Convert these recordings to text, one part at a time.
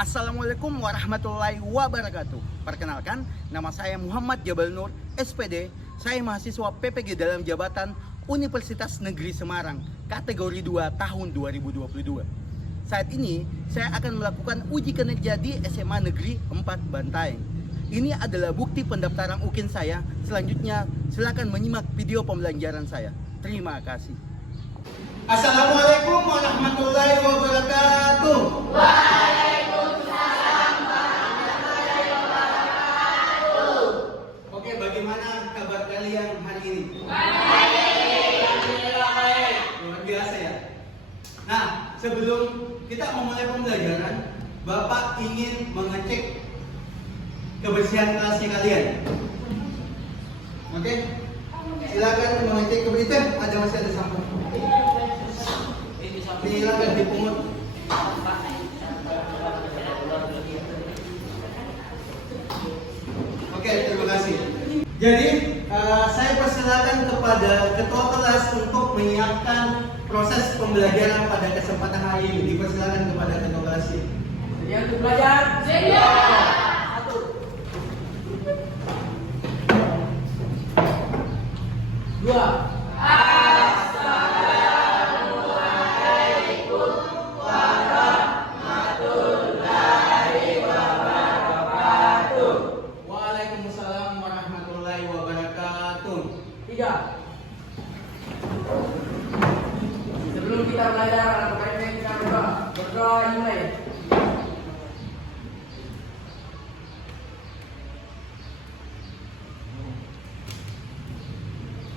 Assalamualaikum warahmatullahi wabarakatuh. Perkenalkan, nama saya Muhammad Jabal Nur, SPD. Saya mahasiswa PPG dalam jabatan Universitas Negeri Semarang, kategori 2 tahun 2022. Saat ini, saya akan melakukan uji kinerja di SMA Negeri 4 Bantaeng. Ini adalah bukti pendaftaran UKIN saya. Selanjutnya, silakan menyimak video pembelajaran saya. Terima kasih. Assalamualaikum warahmatullahi wabarakatuh. Oke, bagaimana kabar kalian hari ini? Baik. Luar biasa ya. Nah, sebelum kita memulai pembelajaran, Bapak ingin mengecek kebersihan kelasnya kalian. Oke? Silakan mengecek kebersihan. Masih ada sampah. Silakan dipungut. Oke, terima kasih. Jadi, saya persilakan kepada ketua kelas untuk menyiapkan proses pembelajaran pada kesempatan hari ini. Dipersilakan kepada ketua kelas. Sedia untuk belajar? Sedia. Satu. Dua. Waalaikumsalam warahmatullahi wabarakatuh. Tiga. Sebelum kita belajar, baiknya kita berdoa dimulai.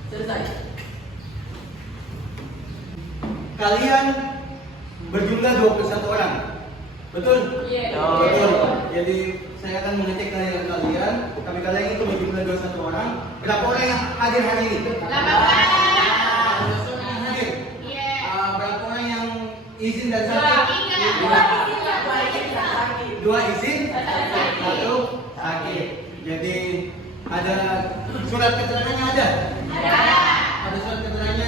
Selesai. Kalian berjumlah 21 orang. Betul? Iya. Betul. Jadi saya akan mengecek kalian, tapi kalian itu berjumlah 21 orang. Berapa orang yang hadir hari ini? 8 orang yang hadir. Berapa orang yang izin dan sakit? Dua izin, satu sakit. Jadi ada surat keterangannya ada? Ada surat keterangannya?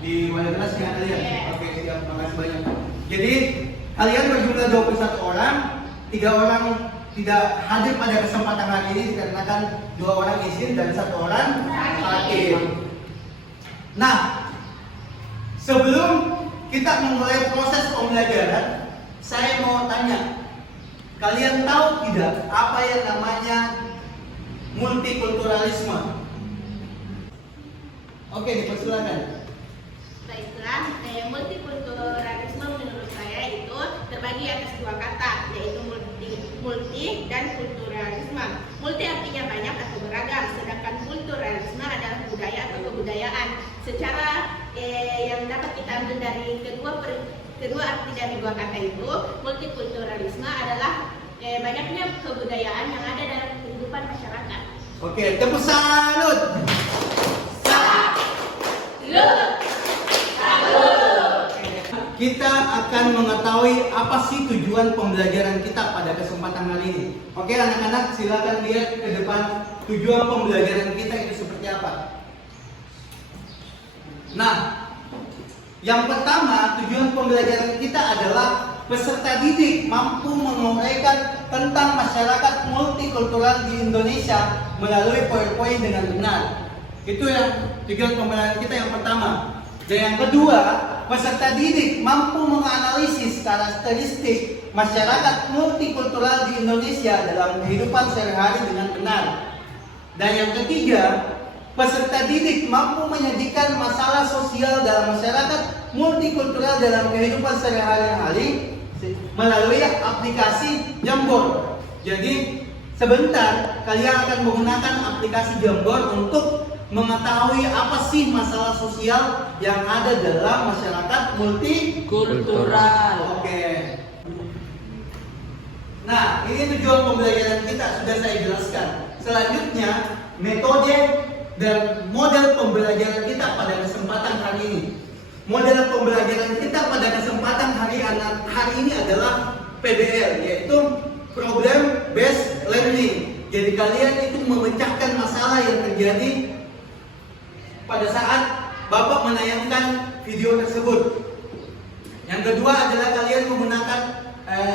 Di wali kelas ya kalian? Oke, siap. Makasih banyak. Jadi kalian berjumlah 21 orang, 3 orang tidak hadir pada kesempatan hari ini dikarenakan 2 orang izin dan 1 orang sakit. Nah, sebelum kita memulai proses pembelajaran, saya mau tanya, kalian tahu tidak apa yang namanya multikulturalisme? Oke, dipersilakan. Baiklah, multikulturalisme menurut saya itu terbagi atas 2 kata, yaitu multi dan kulturalisme. Multi artinya banyak atau beragam, sedangkan kulturalisme adalah budaya atau kebudayaan. Secara yang dapat kita ambil dari kedua arti dari 2 kata itu, multikulturalisme adalah banyaknya kebudayaan yang ada dalam kehidupan masyarakat. Oke, tepuk salut. Kita akan mengetahui apa sih tujuan pembelajaran kita pada kesempatan hari ini. Oke anak-anak, silakan lihat ke depan tujuan pembelajaran kita itu seperti apa. Nah, yang pertama tujuan pembelajaran kita adalah peserta didik mampu menguraikan tentang masyarakat multikultural di Indonesia melalui PowerPoint dengan benar. Itu yang tujuan pembelajaran kita yang pertama. Dan yang kedua, peserta didik mampu menganalisis karakteristik masyarakat multikultural di Indonesia dalam kehidupan sehari-hari dengan benar. Dan yang ketiga, peserta didik mampu menyajikan masalah sosial dalam masyarakat multikultural dalam kehidupan sehari-hari melalui aplikasi Jamboard. Jadi, sebentar kalian akan menggunakan aplikasi Jamboard untuk mengetahui apa sih masalah sosial yang ada dalam masyarakat multikultural. Oke. Nah, ini tujuan pembelajaran kita sudah saya jelaskan. Selanjutnya, metode dan model pembelajaran kita pada kesempatan hari ini. Model pembelajaran kita pada kesempatan hari ini adalah PBL, yaitu Problem Based Learning. Jadi kalian itu memecahkan masalah yang terjadi pada saat Bapak menayangkan video tersebut. Yang kedua adalah kalian menggunakan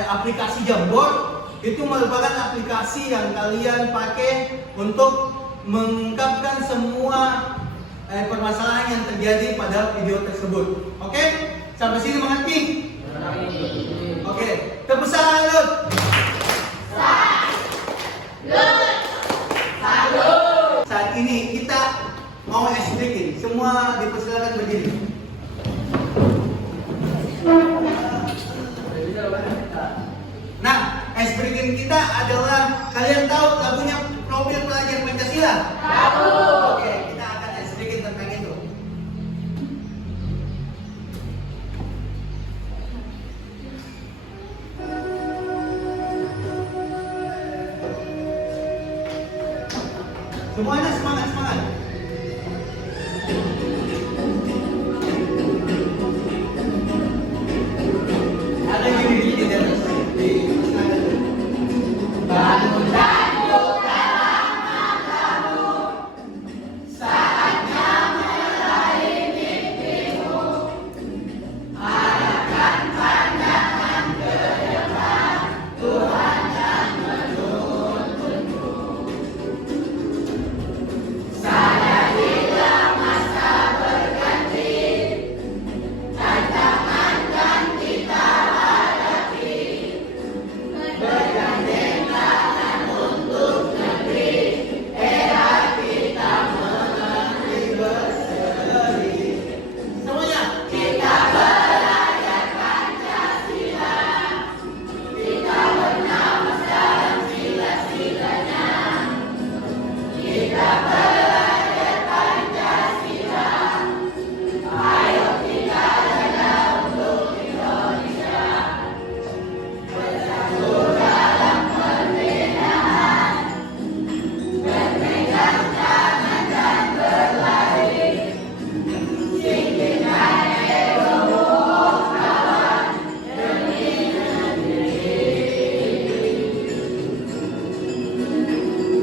aplikasi Jamboard. Itu merupakan aplikasi yang kalian pakai untuk mengungkapkan semua permasalahan yang terjadi pada video tersebut. Oke? Sampai sini mengerti? Oke, tepuk tangan. Saat ini kita mau explain. Semua dipersilakan berdiri. Nah, explain kita adalah, kalian tahu lagunya Profil Pelajar Pancasila? Tahu. Oke, kita akan explain tentang itu. Semuanya semangat, semangat. Ada gini di dalam di bangun dan buka matamu, saatnya meraih mimpimu, arahkan pandangan ke depan, Tuhan yang menuntunmu. Sadarilah masa berganti, tantangan kan kita hadapi, bergandeng tangan untuk negeri, era kita mengerti berseri. Semuanya kita belajar Pancasila, kita bernamus dalam sila-silanya, kita belajar Pancasila. Ayo kita jaga untuk Indonesia, bersatu dalam perbedaan, berpegang tangan dan berlari, singkirkan egomu kawan, demi negeri.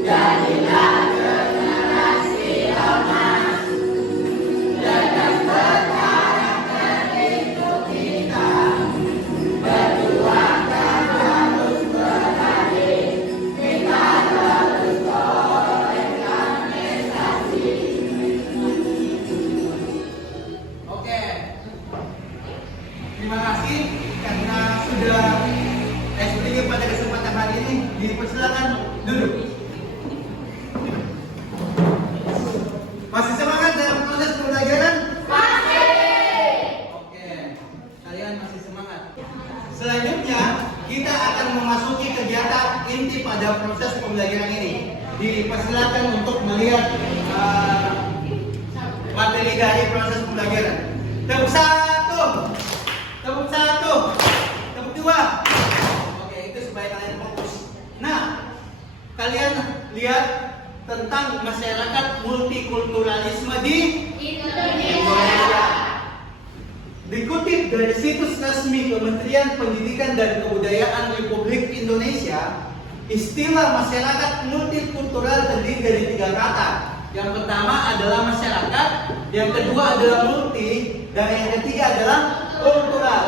Jadilah generasi emas, lekas berkarakter itu kita, berjuangkan harus berani, kita harus torehkan prestasi. Oke, terima kasih karena sudah explain pada kesempatan hari ini. Dipersilakan duduk. Masih semangat dalam proses pembelajaran? Masih. Oke, kalian masih semangat. Selanjutnya kita akan memasuki kegiatan inti pada proses pembelajaran ini. Dipersilakan untuk melihat materi dari proses pembelajaran. Tepuk satu, tepuk satu, tepuk dua. Oke, itu supaya kalian fokus. Nah, kalian lihat tentang masyarakat multikulturalisme di Indonesia. Dikutip dari situs resmi Kementerian Pendidikan dan Kebudayaan Republik Indonesia, istilah masyarakat multikultural terdiri dari 3 kata. Yang pertama adalah masyarakat, yang kedua adalah multi, dan yang ketiga adalah kultural.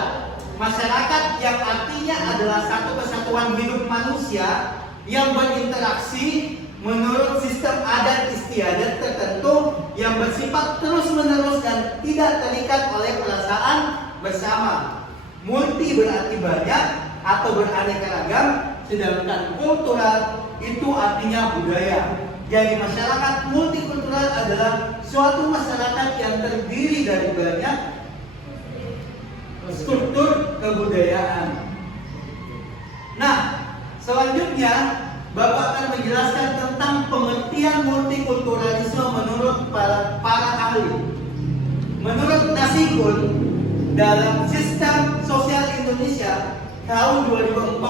Masyarakat yang artinya adalah satu kesatuan hidup manusia yang berinteraksi menurut sistem adat istiadat tertentu yang bersifat terus-menerus dan tidak terikat oleh perasaan bersama. Multi berarti banyak atau beraneka ragam, sedangkan kultural itu artinya budaya. Jadi masyarakat multikultural adalah suatu masyarakat yang terdiri dari banyak struktur kebudayaan. Nah, selanjutnya Bapak akan menjelaskan tentang pengertian multikulturalisme menurut para ahli. Menurut Nasikun, dalam sistem sosial Indonesia tahun 2014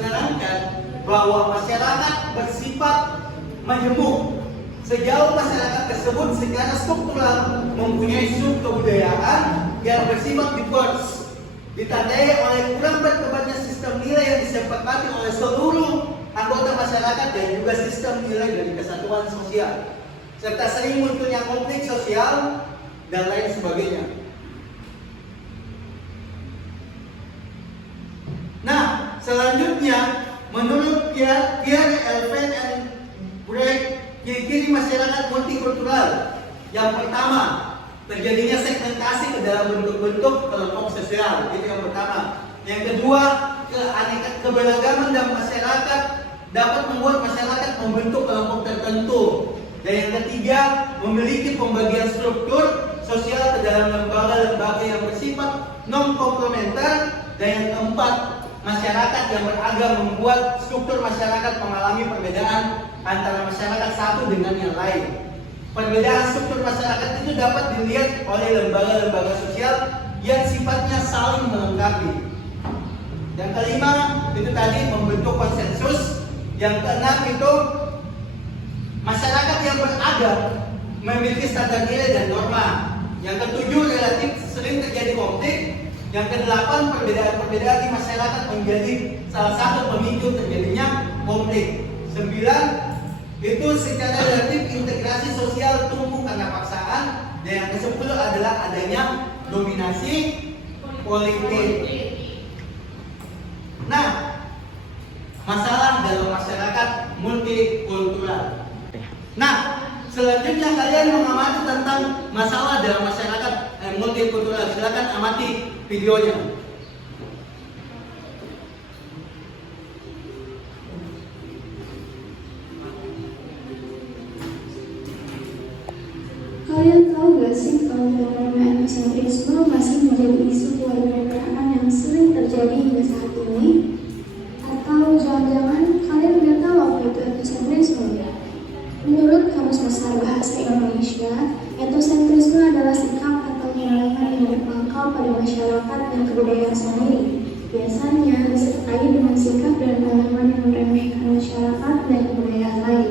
menerangkan bahwa masyarakat bersifat majemuk sejauh masyarakat tersebut secara struktural mempunyai sub kebudayaan yang bersifat diverse, ditandai oleh kurang berkembangnya sistem nilai yang disepakati oleh seluruh anggota masyarakat dan juga sistem nilai dari kesatuan sosial, serta sering munculnya konflik sosial dan lain sebagainya. Nah, selanjutnya menurut Pierre Elfen and Break, ciri-ciri masyarakat multikultural. Yang pertama, terjadinya segmentasi ke dalam bentuk-bentuk kelompok sosial. Itu yang pertama. Yang kedua, keberagaman dalam masyarakat dapat membuat masyarakat membentuk kelompok tertentu. Dan yang ketiga, memiliki pembagian struktur sosial ke dalam lembaga-lembaga yang bersifat non-komplementer. Dan yang keempat, masyarakat yang beragam membuat struktur masyarakat mengalami perbedaan antara masyarakat satu dengan yang lain. Perbedaan struktur masyarakat itu dapat dilihat oleh lembaga-lembaga sosial yang sifatnya saling melengkapi. Yang kelima itu tadi membentuk konsensus. Yang keenam itu masyarakat yang beragam memiliki standar nilai dan norma. Yang ketujuh relatif sering terjadi konflik. Yang kedelapan perbedaan-perbedaan di masyarakat menjadi salah satu pemicu terjadinya konflik. 9 itu secara relatif integrasi sosial tumbuh karena paksaan. Dan yang ke-10 adalah adanya dominasi politik. Nah, masalah dalam masyarakat multikultural. Nah, selanjutnya kalian mengamati tentang masalah dalam masyarakat multikultural. Silakan amati videonya. Kalian tahu gak sih kalau fenomena etnosentrisme masih menjadi isu kewarganegaraan yang sering terjadi hingga saat ini? Atau jangan-jangan kalian udah tahu apa itu etnosentrisme? Menurut Kamus Besar Bahasa Indonesia, etnosentrisme adalah sikap atau pandangan yang berpangkal pada masyarakat dan kebudayaan sendiri. Biasanya disertai dengan sikap dan pandangan yang meremehkan masyarakat dan kebudayaan lain.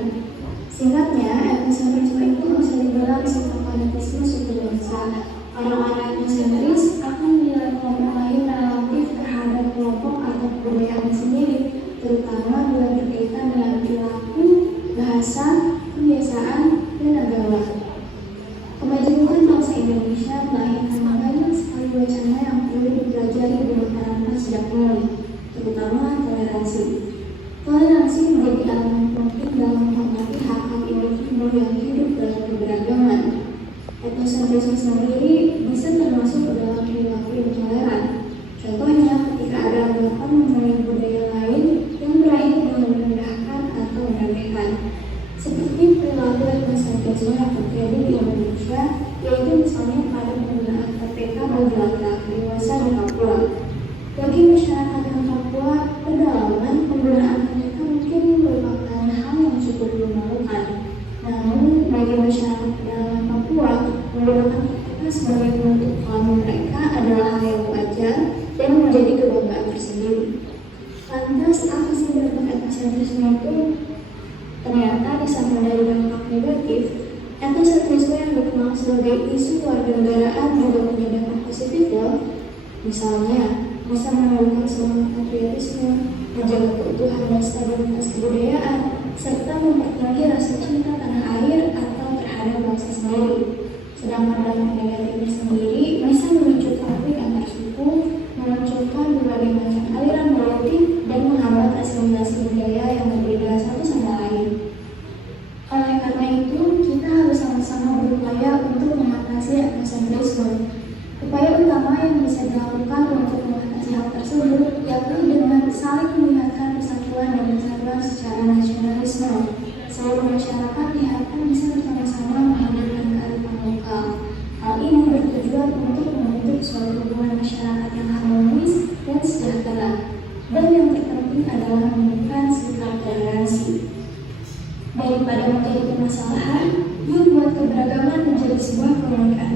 Singkatnya, etnosentrisme itu bisa dibilang sikap fanatisme suku bangsa. Orang-orang etnosentris akan menilai kelompok lain relatif terhadap kelompok atau kebudayaan sendiri, terutama bila berkaitan dengan perilaku, bahasa, kebiasaan, dan agama. Kemajuan bangsa Indonesia melahirkan banyak sekali wacana yang perlu dipelajari di masyarakat sejak mulai, terutama toleransi. Toleransi menjadi elemen penting dalam menghormati hak-hak individu yang hidup dalam keberagaman. Etnosentrisme sendiri bisa termasuk ke dalam perilaku intoleran. Contohnya, ketika ada anggapan mengenai budaya lain yang berakhir dengan merendahkan atau meremehkan. Seperti perilaku etnosentrisme yang terjadi di Indonesia, yaitu misalnya pada penggunaan KPK bagi laki-laki dewasa di Papua. Bagi masyarakat yang Papua, pedalaman penggunaan KPK mungkin merupakan hal yang cukup memalukan. Namun, bagi masyarakat pedalaman Papua, menggunakan KPK sebagai penutup kelamin mereka adalah hal yang wajar dan menjadi kebanggaan tersendiri. Lantas, apa sih dampak etnosentrisme itu? Ternyata di samping dari dampak negatif, etnosentrisme yang dikenal sebagai isu kewarganegaraan juga punya dampak positif loh. Misalnya, bisa menumbuhkan semangat patriotisme, menjaga keutuhan dan stabilitas kebudayaan, serta mempertinggi rasa cinta tanah air atau terhadap bangsa sendiri. Sedangkan dampak negatifnya sendiri bisa memicu konflik antar suku, memunculkan berbagai macam aliran politik, dan menghambat asimilasi budaya yang berbeda satu sama lain. Oleh karena itu, kita harus sama-sama berupaya untuk mengatasi etnosentrisme. Upaya utama yang bisa dilakukan untuk mengatasi hal tersebut yakni dengan saling melihatkan persatuan dan kesatuan secara nasionalisme. Seluruh masyarakat diharapkan bisa bersama-sama menghadirkan kearifan lokal. Hal ini bertujuan untuk membentuk suatu hubungan masyarakat yang harmonis dan sejahtera. Dan yang terpenting adalah menemukan sikap toleransi. Daripada menjadi permasalahan, yuk buat keberagaman menjadi sebuah keunikan.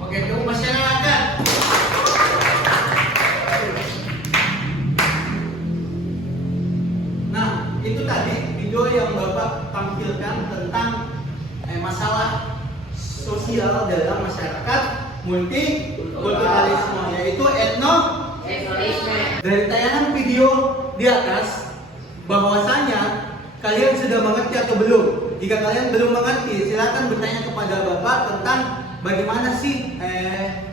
Oke, untuk masyarakat. Nah, itu tadi video yang Bapak tampilkan tentang masalah sosial dalam masyarakat multikulturalisme, yaitu etnosentrisme. Dari tayangan video di atas, bahwasanya kalian sudah mengerti atau belum? Jika kalian belum mengerti, silakan bertanya kepada Bapak tentang bagaimana sih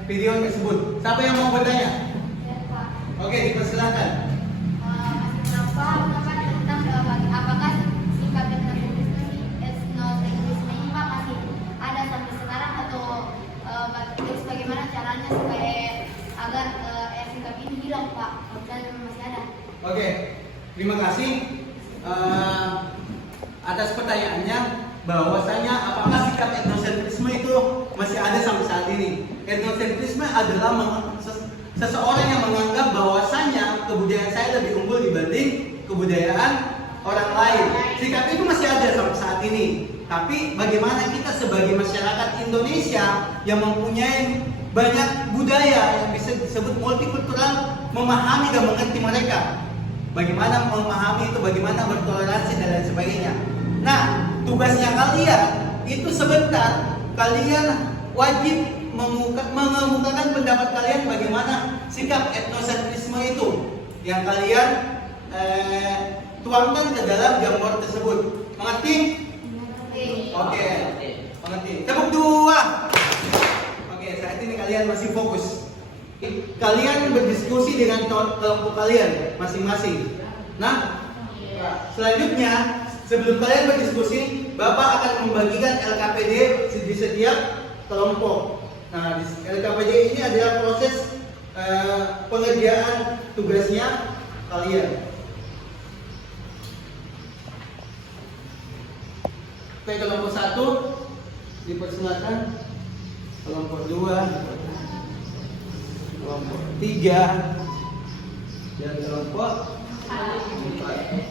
video tersebut. Siapa yang mau bertanya? Oke, dipersilakan. kasih atas pertanyaannya bahwasanya apakah sikap etnosentrisme itu masih ada sampai saat ini. Etnosentrisme adalah seseorang yang menganggap bahwasanya kebudayaan saya lebih unggul dibanding kebudayaan orang lain. Sikap itu masih ada sampai saat ini. Tapi bagaimana kita sebagai masyarakat Indonesia yang mempunyai banyak budaya yang bisa disebut multikultural memahami dan mengerti mereka. Bagaimana memahami itu, bagaimana bertoleransi dan lain sebagainya. Nah, tugasnya kalian itu sebentar, kalian wajib mengemukakan pendapat kalian bagaimana sikap etnosentrisme itu yang kalian tuangkan ke dalam jamur tersebut. Mengerti? Oke, mengerti. Tepuk dua. Oke, saat ini kalian masih fokus. Kalian berdiskusi dengan kelompok kalian masing-masing. Nah, selanjutnya sebelum kalian berdiskusi, Bapak akan membagikan LKPD di setiap kelompok. Nah, LKPD ini adalah proses pengerjaan tugasnya kalian. Oke, kelompok 1 dipersilakan, kelompok 2, kelompok 3, dan kelompok 4.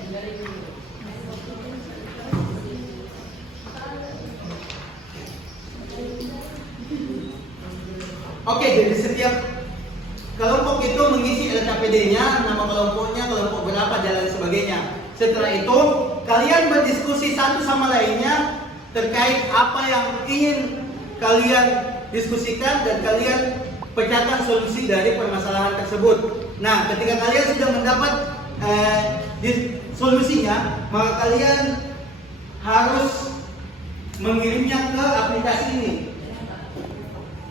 Oke, jadi setiap kelompok itu mengisi LKPD-nya, nama kelompoknya, kelompok berapa, dan lain sebagainya. Setelah itu, kalian berdiskusi satu sama lainnya terkait apa yang ingin kalian diskusikan dan kalian pecahkan solusi dari permasalahan tersebut. Nah, ketika kalian sudah mendapat solusinya, maka kalian harus mengirimnya ke aplikasi ini.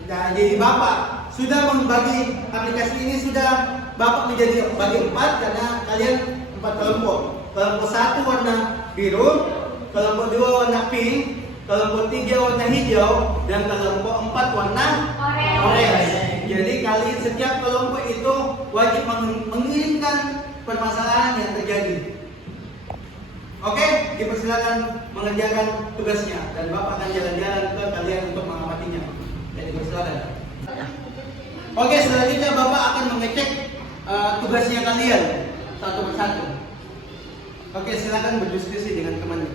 Nah, jadi Bapak sudah membagi aplikasi ini, sudah Bapak menjadi bagi 4 karena kalian 4 kelompok. Kelompok 1 warna biru, kelompok 2 warna pink, kelompok 3 warna hijau, dan kelompok 4 warna orange. Jadi kalian setiap kelompok itu wajib mengirimkan permasalahan yang terjadi. Oke, dipersilakan mengerjakan tugasnya dan Bapak akan jalan-jalan ke kalian untuk mengamatinya. Jadi dipersilakan. Oke, selanjutnya Bapak akan mengecek tugasnya kalian satu persatu. Oke, silakan berdiskusi dengan teman.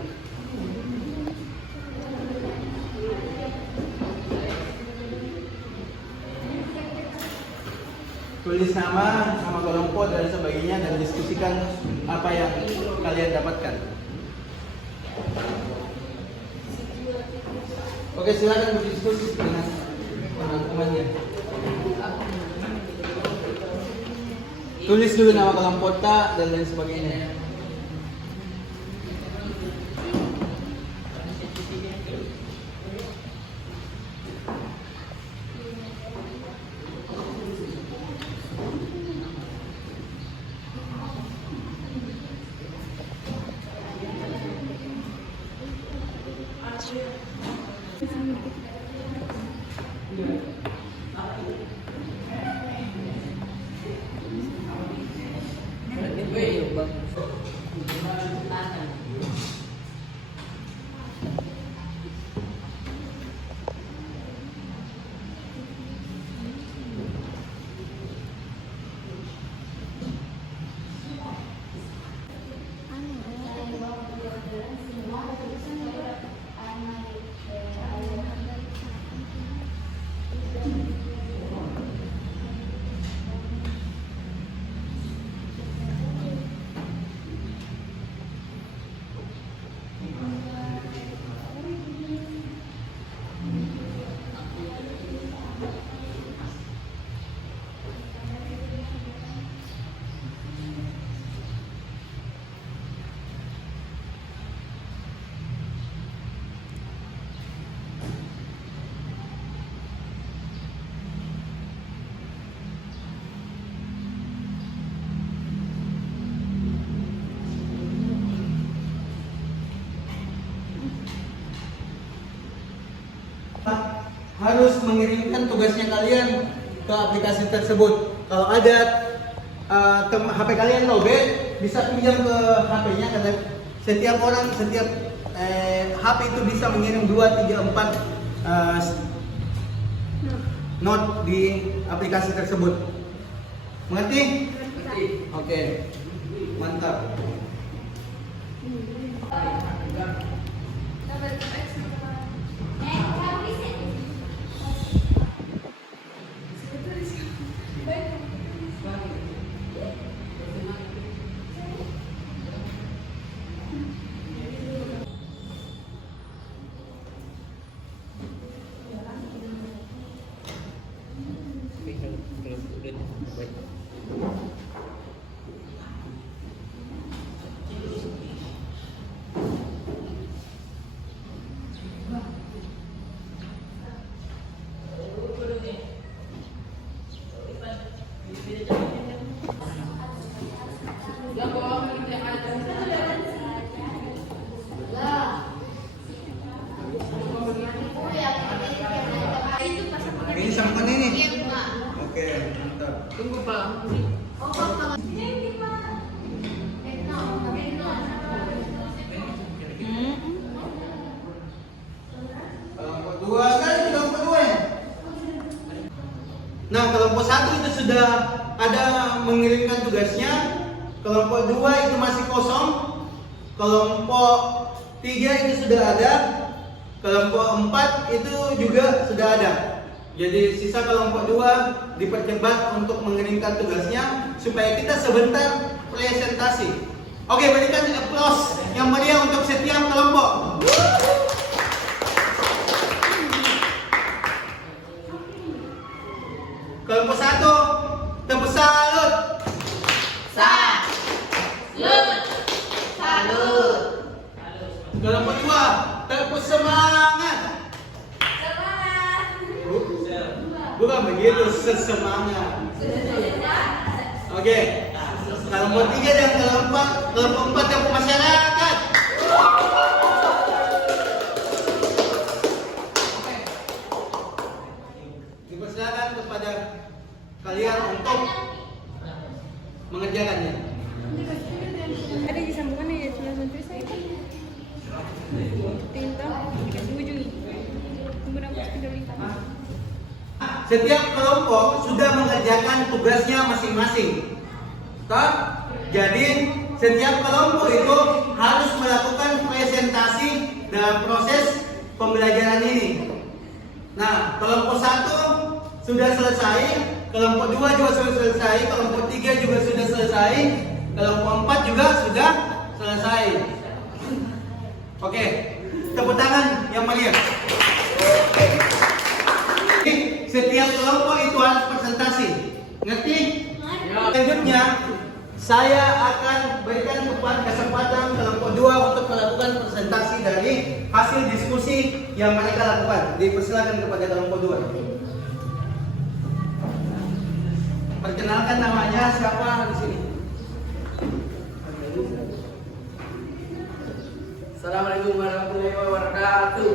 Tulis nama kelompok dan sebagainya dan diskusikan apa yang kalian dapatkan. Oke, silakan berdiskusi dengan teman-temannya. Tulis dulu nama kelompok dan lain sebagainya. Harus mengirimkan tugasnya kalian ke aplikasi tersebut. Kalau ada HP kalian lowbat, bisa pinjam ke HP-nya karena setiap orang HP itu bisa mengirim 2, 3, 4 note di aplikasi tersebut. Mengerti? Oke. Mantap. Ini sama ini. Oke, mantap. Tunggu Pak. Kelompok 2 kan itu kelompok 2 ya? Nah, kelompok 1 itu sudah ada mengirimkan tugasnya. Kelompok 2 itu masih kosong. Kelompok 3 itu sudah ada. Kelompok 4 itu juga sudah ada. Jadi sisa kelompok 2 dipercepat untuk mengirimkan tugasnya supaya kita sebentar presentasi. Oke, berikan aplaus yang meriah untuk setiap kelompok. Kelompok 1, tepuk salut. Salut. Kelompok 2, tepuk semangat. Bukan begitu, sesemangat. Oke. Kelompok 3 dan kelompok 4 tepuk masyarakat. Dipersilakan kepada kalian untuk mengerjakannya. Ada disambungkan ya cuma santri saya kan tinta dikasih ujung menggunakan pendolita. Setiap kelompok sudah mengerjakan tugasnya masing-masing. Toh? Jadi setiap kelompok itu harus melakukan presentasi dalam proses pembelajaran ini. Nah, kelompok 1 sudah selesai, kelompok 2 juga sudah selesai, kelompok 3 juga sudah selesai, kelompok 4 juga sudah selesai. Oke, tepuk tangan yang meriah. Setiap kelompok itu harus presentasi. Ngerti? Selanjutnya, saya akan berikan kesempatan kelompok 2 untuk melakukan presentasi dari hasil diskusi yang mereka lakukan. Dipersilakan kepada kelompok 2. Perkenalkan namanya siapa di sini? Assalamualaikum warahmatullahi wabarakatuh.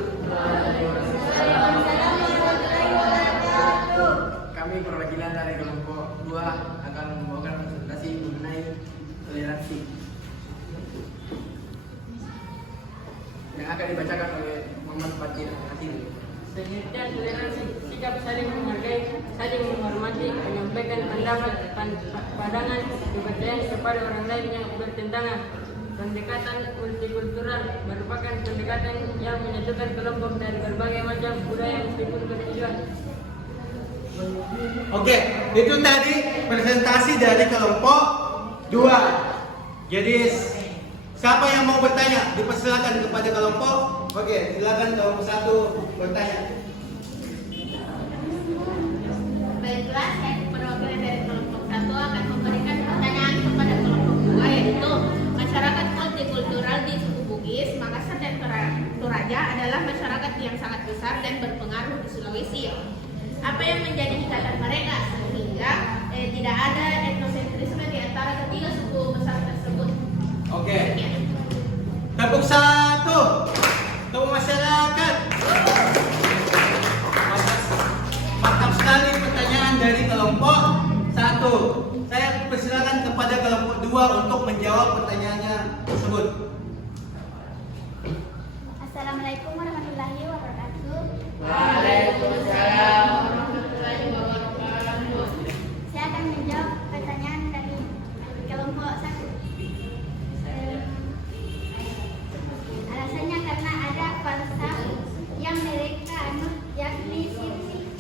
Kami perwakilan dari kelompok 2 akan membawakan presentasi mengenai toleransi yang akan dibacakan oleh Muhammad Fatir Hasil. Pengertian toleransi, sikap saling menghargai, saling menghormati, menyampaikan pendapat, pandangan, kepercayaan kepada orang lain yang bertentangan. Pendekatan multikultural merupakan pendekatan yang menyatukan kelompok dari berbagai macam budaya meskipun berbeda. Oke, itu tadi presentasi dari kelompok 2. Jadi siapa yang mau bertanya? Dipersilakan kepada kelompok. Oke, silakan kelompok 1 bertanya. Baiklah, saya perwakilan dari kelompok 1 akan memberikan pertanyaan kepada kelompok 2, yaitu masyarakat multikultural di suku Bugis, Makassar, dan Toraja adalah masyarakat yang sangat besar dan berpengaruh di Sulawesi. Apa yang menjadi ikatan mereka sehingga tidak ada etnosentrisme di antara ketiga suku besar tersebut? Oke. Ya. Tepuk 1. Tepuk masyarakat. Mantap sekali pertanyaan dari kelompok 1. Saya persilakan kepada kelompok 2 berdua untuk menjawab pertanyaannya tersebut. Assalamualaikum warahmatullahi wabarakatuh. Waalaikumsalam. Saya akan menjawab pertanyaan dari kelompok 1. Alasannya karena ada falsafah yang mereka anut, yakni Sirni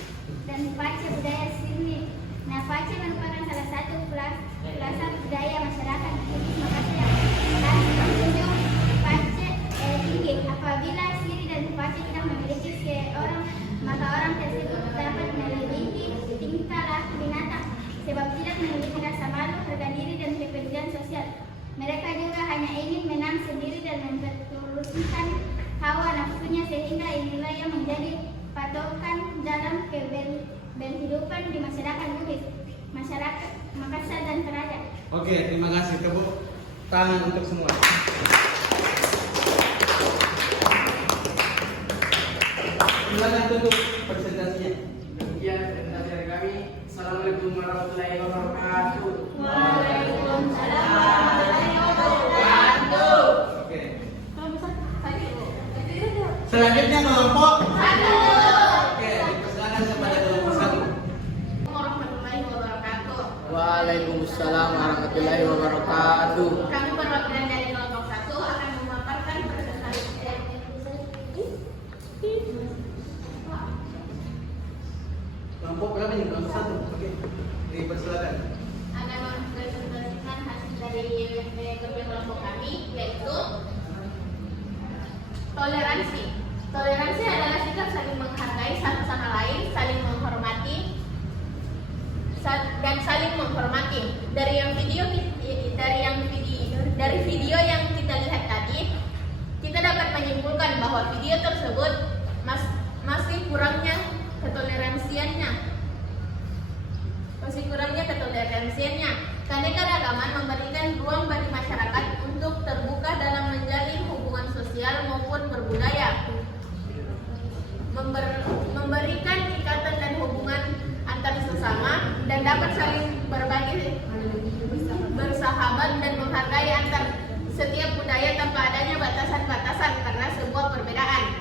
dan Pace budaya Sirni. Nah, Pace merupakan salah satu plaza budaya masyarakat di Makassar dan menjunjung Pace tinggi. Apabila Siri dan Pace tidak memiliki seorang, maka orang tersebut dapat melebihi tingkah laku binatang sebab tidak memiliki rasa malu, harga diri, dan kepedulian sosial. Mereka juga hanya ingin menang sendiri dan memperturutkan hawa nafsunya, sehingga inilah yang menjadi patokan dalam berhidupan di masyarakat Bugis, masyarakat Makassar dan Toraja. Oke, terima kasih. Tepuk tangan untuk semua. Silakan tutup presentasinya. Demikian presentasi dari kami. Assalamualaikum warahmatullahi wabarakatuh. Oke. Selanjutnya kelompok 1. Oke, dipersilakan kepada kelompok 1. Warahmatullahi wabarakatuh. Waalaikumsalam warahmatullahi wabarakatuh. Kami perwakilan dari kelompok 1 akan memaparkan presentasi. Kelompok berapa nih? Kelompok 1. Oke. Dipersilakan. Akan mempresentasikan hasil dari kerja kelompok kami, yaitu toleransi. Toleransi adalah sikap saling menghargai satu sama lain, saling menghormati, dan saling menghormati. Dari video yang kita lihat tadi, kita dapat menyimpulkan bahwa video tersebut masih kurangnya ketoleransiannya. Keanekaragaman memberikan ruang bagi masyarakat untuk terbuka dalam menjalin hubungan sosial maupun berbudaya, memberikan ikatan dan hubungan antar sesama, dan dapat saling berbagi, bersahabat, dan menghargai antar setiap budaya tanpa adanya batasan-batasan karena sebuah perbedaan.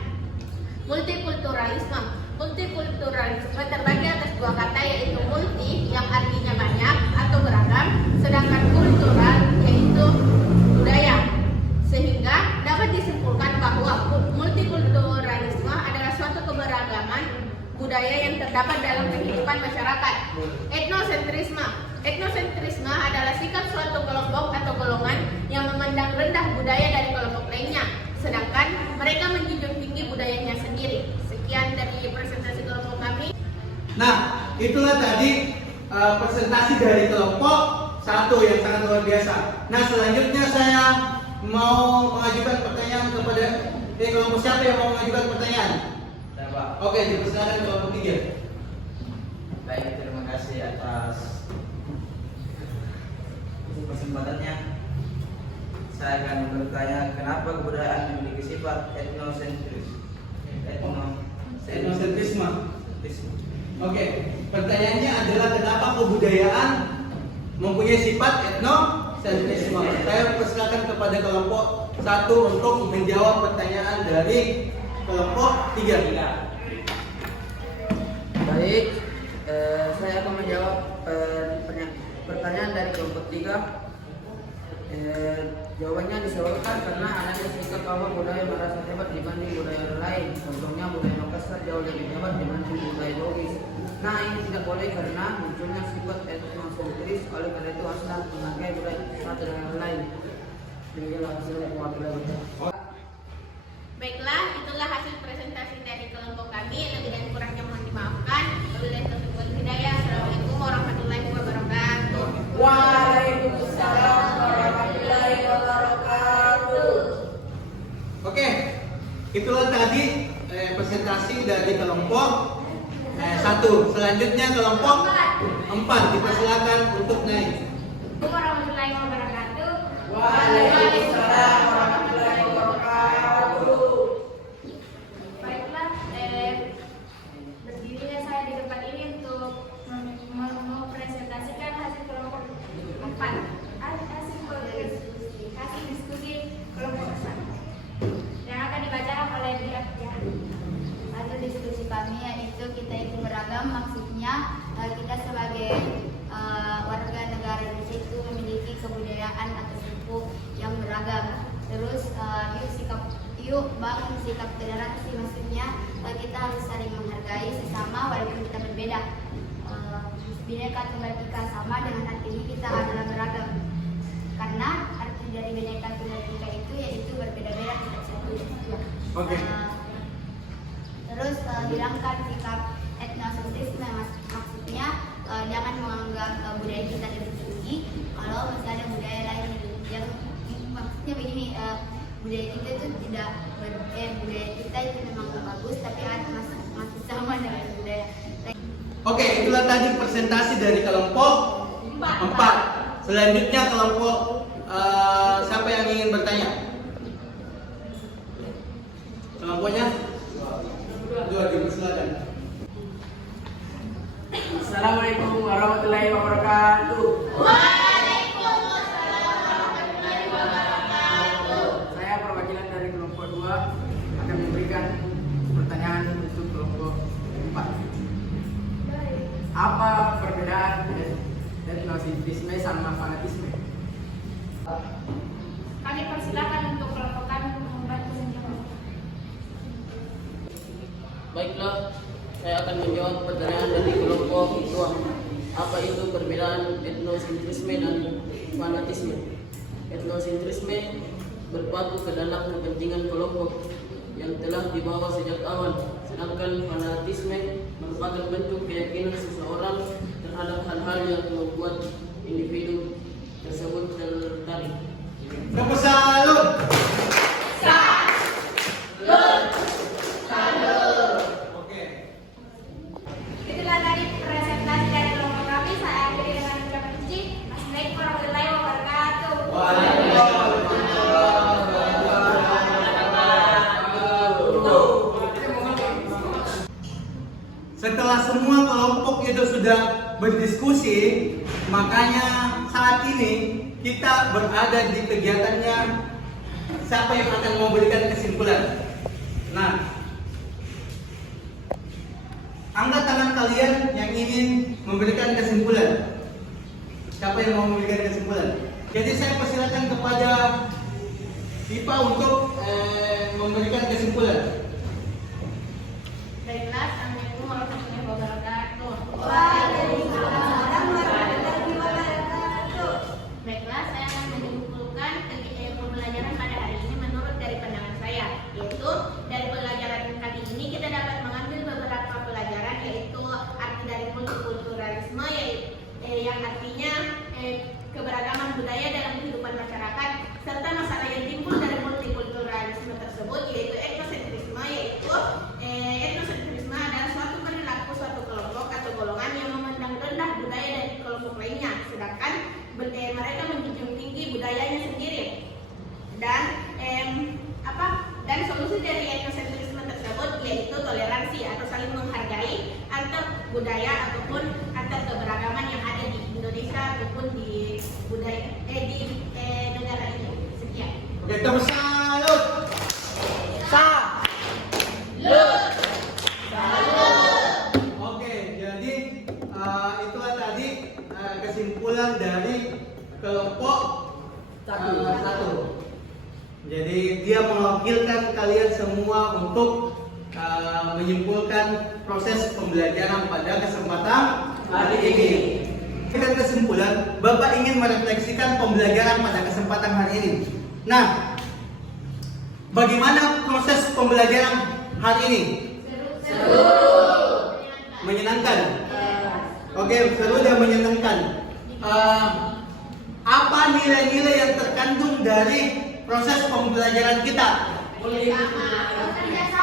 Multikulturalisme terbagi atas dua kata, yaitu multi yang artinya banyak atau beragam, sedangkan kultural yaitu budaya. Sehingga dapat disimpulkan bahwa multikulturalisme adalah suatu keberagaman budaya yang terdapat dalam kehidupan masyarakat. Etnosentrisme adalah sikap suatu kelompok atau golongan yang memandang rendah budaya dari kelompok lainnya, sedangkan mereka menjunjung tinggi budayanya sendiri. Sekian dari presentasi kelompok kami. Nah, itulah tadi presentasi dari kelompok 1 yang sangat luar biasa. Nah, selanjutnya saya mau mengajukan pertanyaan kepada kelompok siapa yang mau mengajukan pertanyaan? Saya, Pak. Oke, dipersilakan kelompok 3. Baik, terima kasih atas kesempatannya. Saya akan bertanya, kenapa kebudayaan memiliki sifat etnosentrisme? Oke, pertanyaannya adalah kenapa kebudayaan mempunyai sifat etnosentrisme? Saya persilakan kepada kelompok 1 untuk menjawab pertanyaan dari kelompok 3. Baik, saya akan menjawab pertanyaan dari kelompok 3. Jawabannya disebabkan karena adanya sikap bahwa budaya merasa hebat dibanding budaya lain. Contohnya budaya Makassar jauh lebih hebat dibanding budaya Bugis. Nah, ini tidak boleh karena munculnya sifat etnosentris. Oleh karena itu asal menghargai budaya satu dengan yang lain. Demikianlah hasil perwakilan. Baiklah, itulah hasil presentasi dari kelompok kami. Lebih dan kurangnya mohon dimaafkan. Wabillahi taufiq wal hidayah. Assalamualaikum warahmatullahi wabarakatuh. Waalaikumsalam warahmatullahi wabarakatuh. Oke, itulah tadi presentasi dari kelompok 1. Selanjutnya kelompok 4. Dipersilakan untuk naik. Warahmatullahi wabarakatuh. Waalaikumsalam warahmatullahi wabarakatuh. Baiklah, berdirinya saya di tempat ini untuk mempresentasikan hasil kelompok 4. Hasil bangun sikap toleransi, maksudnya kita harus saling menghargai sesama walaupun kita berbeda. Bineka Tunggal Ika sama dengan artinya kita adalah beragam. Karena arti dari Bineka Tunggal Ika itu yaitu berbeda-beda kita satu. Oke. Terus hilangkan sikap etnosentrisme, maksudnya jangan menganggap budaya kita lebih tinggi kalau masih ada budaya lain yang maksudnya begini, budaya kita itu tidak budaya kita itu memang bagus tapi masih sama dengan budaya lain. Oke, itulah tadi presentasi dari kelompok 4. Selanjutnya kelompok siapa yang ingin bertanya? Kelompoknya? Dua, dipersilakan. Assalamualaikum warahmatullahi wabarakatuh. Saya perwakilan dari kelompok 2 akan memberikan pertanyaan untuk kelompok 4. Apa perbedaan etnosentrisme sama fanatisme? Kami persilakan untuk kelompok kami membantu menjawab. Baiklah, saya akan menjawab pertanyaan dari kelompok kedua. Apa itu perbedaan etnosentrisme dan fanatisme? Etnosentrisme berpaku ke dalam kepentingan kelompok yang telah dibawa sejak awal, sedangkan fanatisme merupakan bentuk keyakinan seseorang terhadap hal-hal yang membuat individu tersebut tertarik. Tepuk salut. Oke. Itulah tadi presentasi dari kelompok kami. Saya akhiri dengan ucapan kunci. Assalamualaikum warahmatullahi wabarakatuh. Setelah semua kelompok itu sudah berdiskusi, makanya saat ini kita berada di kegiatannya siapa yang akan memberikan kesimpulan. Nah, angkat tangan kalian yang ingin memberikan kesimpulan. Siapa yang mau memberikan kesimpulan? Jadi saya persilakan kepada Ipa untuk memberikan kesimpulan. Baiklah, Assalamualaikum warahmatullahi wabarakatuh. Waalaikumsalam warahmatullahi wabarakatuh. Baiklah, saya akan menyimpulkan pembelajaran pada hari ini menurut dari pandangan saya, yaitu dari pelajaran kali ini kita dapat mengambil beberapa pelajaran, yaitu arti dari multikulturalisme, yang artinya keberagaman budaya dalam kehidupan masyarakat, serta masalah yang timbul dari multikulturalisme tersebut, yaitu etnosentrisme, etnosentrisme adalah suatu perilaku suatu kelompok atau golongan yang memandang rendah budaya dari kelompok lainnya, sedangkan mereka menjunjung tinggi budayanya sendiri. Dan solusi dari etnosentrisme tersebut yaitu toleransi atau saling menghargai antar budaya ataupun antar keberagaman yang ada di Indonesia ataupun di negara ini. Sekian. Oke, tepuk salut. Oke, jadi itulah tadi kesimpulan dari kelompok 1. Jadi dia mewakilkan kalian semua untuk menyimpulkan proses pembelajaran pada kesempatan hari ini. Dengan kesimpulan, Bapak ingin merefleksikan pembelajaran pada kesempatan hari ini. Nah, bagaimana proses pembelajaran hari ini? Seru. Menyenangkan. Oke, seru dan menyenangkan. Apa nilai-nilai yang terkandung dari proses pembelajaran kita?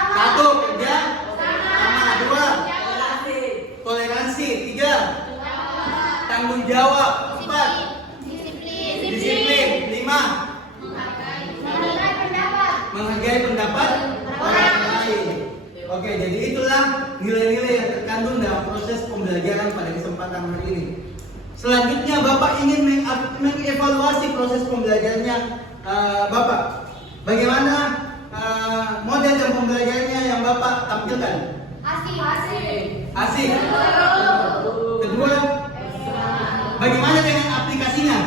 Satu, kerja sama. 2, toleransi. 3, tanggung jawab. 4, disiplin. 5, menghargai pendapat orang lain. Oke, jadi itulah nilai-nilai yang terkandung dalam proses pembelajaran pada kesempatan hari ini. Selanjutnya Bapak ingin mengevaluasi proses pembelajarannya Bapak. Bagaimana model dan pembelajarannya yang Bapak tampilkan? Asik. Kedua, bagaimana dengan aplikasinya?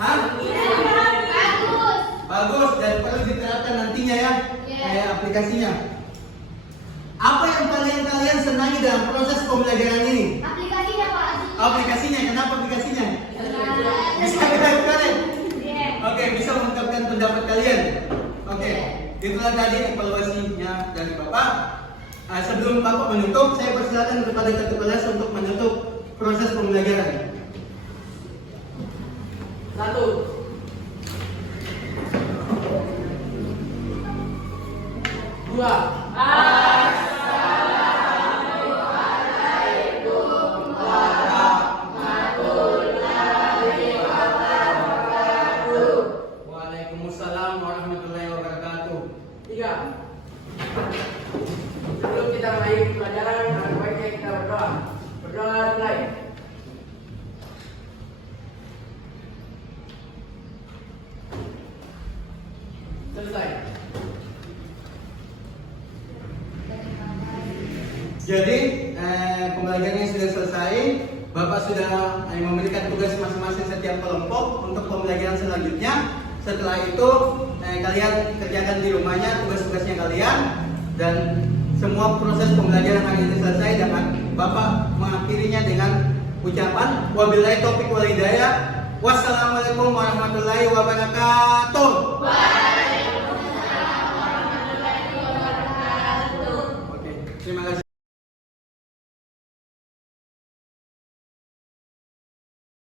Hah? Bagus dan perlu aplikasinya ya. Aplikasinya. Apa yang paling kalian senangi dalam proses pembelajaran ini? Aplikasinya Pak. Aplikasinya, kenapa aplikasinya? Bisa kalian? Oke, bisa mengungkapkan pendapat kalian. Oke, itulah tadi evaluasinya dari Bapak. Sebelum Bapak menutup, saya persilakan kepada ketua kelas untuk menutup proses pembelajaran. 1. Dua. Waalaikumsalam warahmatullahi wabarakatuh. 3. Sebelum kita mulai pelajaran, baiknya kita berdoa. Berdoa mulai. Selesai. Jadi pembelajarannya sudah selesai. Bapak sudah memberikan tugas masing-masing setiap kelompok untuk pembelajaran selanjutnya. Setelah itu kalian kerjakan di rumahnya tugas-tugasnya kalian, dan semua proses pembelajaran hari ini selesai. Dan Bapak mengakhirinya dengan ucapan wabillahi taufiq wal hidayah. Wassalamualaikum warahmatullahi wabarakatuh.